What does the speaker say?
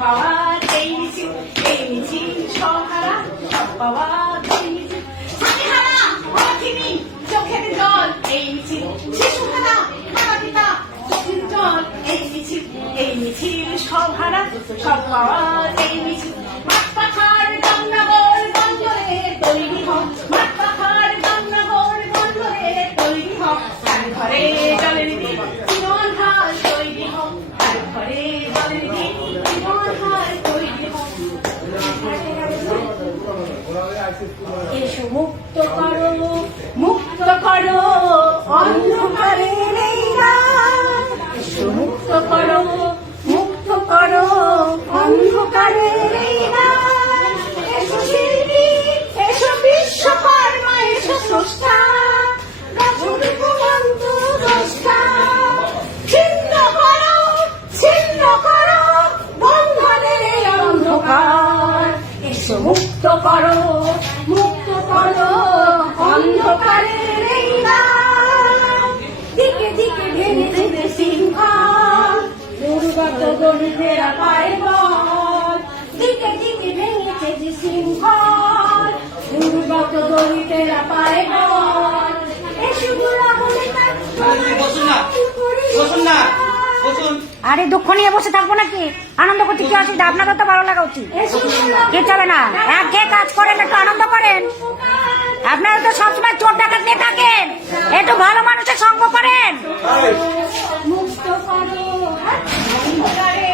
পাওয়া তেইছি তেইছি সহারা, সব পাওয়া তেইছি স্বামীহারা অর্থিনী, চোখের জল, এই মিছিল শিশুহারা মাতা পিতা চোখের জল, এই মিছিল এই মিছিল সব হারা সব পাওয়া এসো মুক্ত করো মুক্ত করো অন্ধকারে এই রাত। এসো মুক্ত করো মুক্ত করো মুক্ত করো অন্ধকারের এই। দিকে দিকে ভেঙে ভেঙে শৃঙ্খল দুর্গত দরিদ্রেরা পায় বল দিকে দিকে ভেঙেছে যে শৃঙ্খল দুর্গত দরিদ্রেরা পায় বল এসো গোড়া বলে তার বসুন না বসুন না। আরে দুঃখ নিয়ে বসে থাকব নাকি? আনন্দ করতে কি অসুবিধা আপনাদের তো ভালো লাগা উচিত। কে চলে না। এক কাজ করেন একটু আনন্দ করেন। আপনারা তো সবসময়